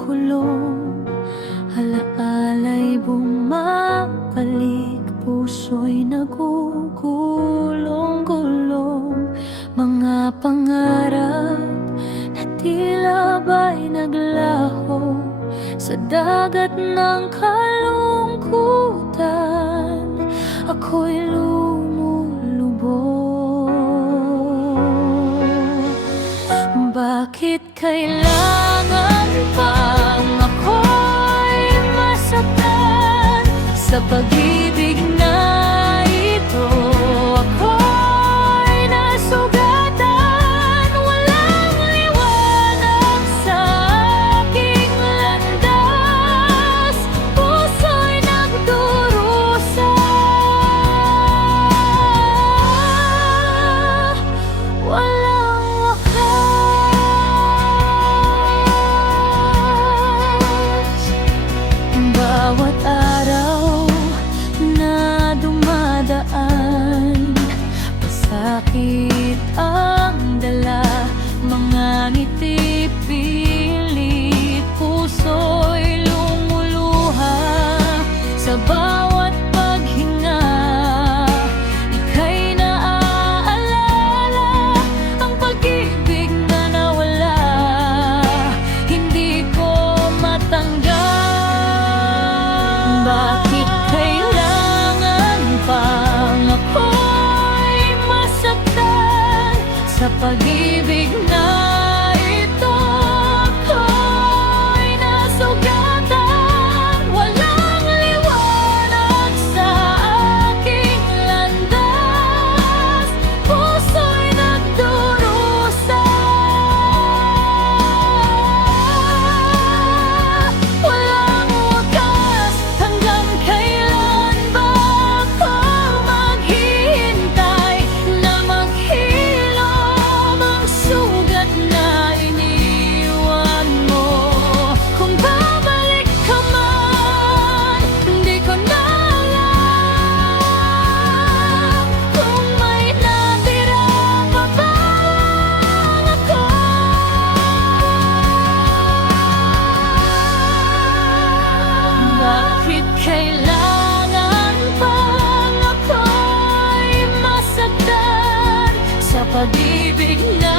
kulong, alaala'y bumabalik, puso'y nagugulong-gulong. Mga pangarap na tila ba'y naglaho sa dagat ng kalungkutan, ako'y lumulubog. Bakit kailangan pang ako'y masaktan sa pag-ibig na ito? Ako'y nasugatan, walang liwanag sa aking landas, puso'y nagdurusa. Walang wakas. Bawat araw na dumadaan, pasakit ang dala, mga ngiti pilit, puso'y lumuluha sa bawat paghinga. Ika'y naaalala, ang pag-ibig na nawala, hindi ko matanggap. Bakit kailangan pang ako'y masaktan sa pag-ibig na ito? Ako'y nasugatan, walang liwanag sa aking landas, puso'y nagdurusa. Walang wakas, hanggang kailan ba ako maghihintay na maghilom ang sugat na iniwan mo? Kung babalik ka man, hindi ko na alam kung may natira pa bang ako. Bakit kailangan pang ako'y masaktan sa pag-ibig na